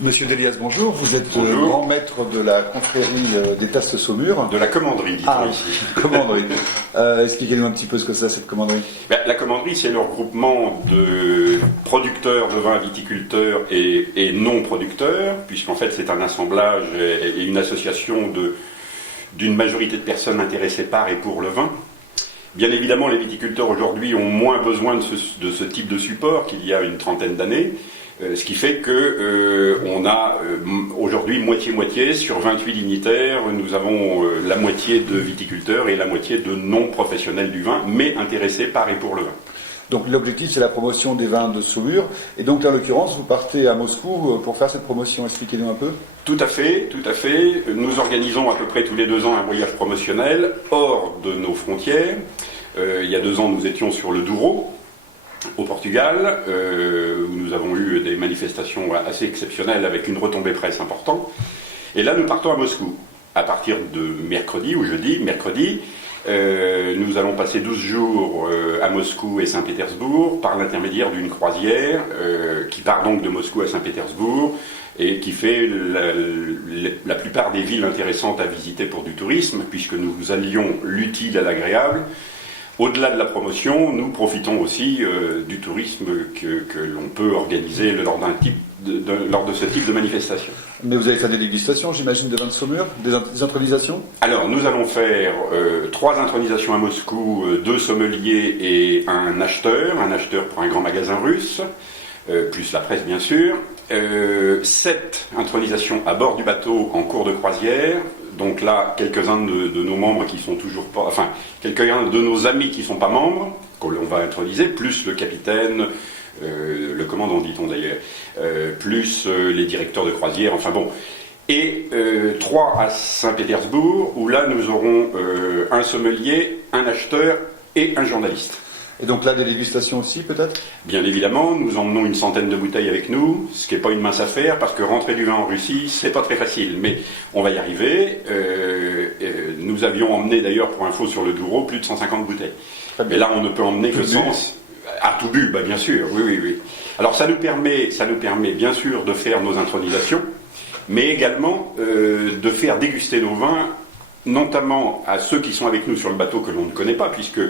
Monsieur Delias, bonjour. Vous êtes Bonjour. grand maître de la confrérie des Tasses Saumur. De la commanderie, dit-on ici. Commanderie. Expliquez-nous un petit peu ce que c'est, cette commanderie. La commanderie, c'est le regroupement de producteurs de vin, viticulteurs et non-producteurs, puisqu'en fait c'est un assemblage et une association d'une majorité de personnes intéressées par et pour le vin. Bien évidemment, les viticulteurs aujourd'hui ont moins besoin de ce type de support qu'il y a une trentaine d'années. Ce qui fait que on a aujourd'hui moitié-moitié sur 28 dignitaires. Nous avons la moitié de viticulteurs et la moitié de non-professionnels du vin, mais intéressés par et pour le vin. Donc l'objectif, c'est la promotion des vins de Saumur. Et donc, là, en l'occurrence, vous partez à Moscou pour faire cette promotion. Expliquez-nous un peu. Tout à fait, tout à fait. Nous organisons à peu près tous les 2 ans un voyage promotionnel hors de nos frontières. Il y a 2 ans, nous étions sur le Douro, au Portugal, où nous avons eu des manifestations assez exceptionnelles avec une retombée presse importante. Et là, nous partons à Moscou. À partir de mercredi ou jeudi, nous allons passer 12 jours à Moscou et Saint-Pétersbourg par l'intermédiaire d'une croisière qui part donc de Moscou à Saint-Pétersbourg et qui fait la plupart des villes intéressantes à visiter pour du tourisme, puisque nous allions l'utile à l'agréable. Au-delà de la promotion, nous profitons aussi du tourisme que l'on peut organiser lors de ce type de manifestation. Mais vous allez faire des dégustations, j'imagine, de vins de Saumur, des intronisations. Alors, nous allons faire 3 intronisations à Moscou, 2 sommeliers et un acheteur pour un grand magasin russe, plus la presse bien sûr. 7 intronisations à bord du bateau en cours de croisière. Donc là, quelques-uns de nos membres qui sont toujours pas, enfin, quelques-uns de nos amis qui ne sont pas membres, qu'on va introniser, plus le capitaine, le commandant dit-on d'ailleurs, plus les directeurs de croisière, enfin bon. Et 3 à Saint-Pétersbourg, où là nous aurons un sommelier, un acheteur et un journaliste. Et donc là, des dégustations aussi, peut-être. Bien évidemment, nous emmenons une centaine de bouteilles avec nous, ce qui n'est pas une mince affaire, parce que rentrer du vin en Russie, c'est pas très facile, mais on va y arriver. Nous avions emmené d'ailleurs, pour info sur le Douro, plus de 150 bouteilles. Mais là, on ne peut emmener que 100. À tout but, bah, bien sûr, oui. Alors ça nous permet bien sûr de faire nos intronisations, mais également de faire déguster nos vins, notamment à ceux qui sont avec nous sur le bateau que l'on ne connaît pas, puisque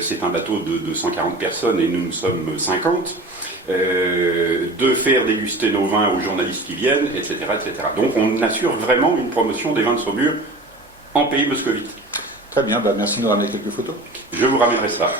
c'est un bateau de 140 personnes et nous sommes 50, de faire déguster nos vins aux journalistes qui viennent, etc., etc. Donc on assure vraiment une promotion des vins de Saumur en pays moscovite. Très bien, merci de nous ramener quelques photos. Je vous ramènerai cela.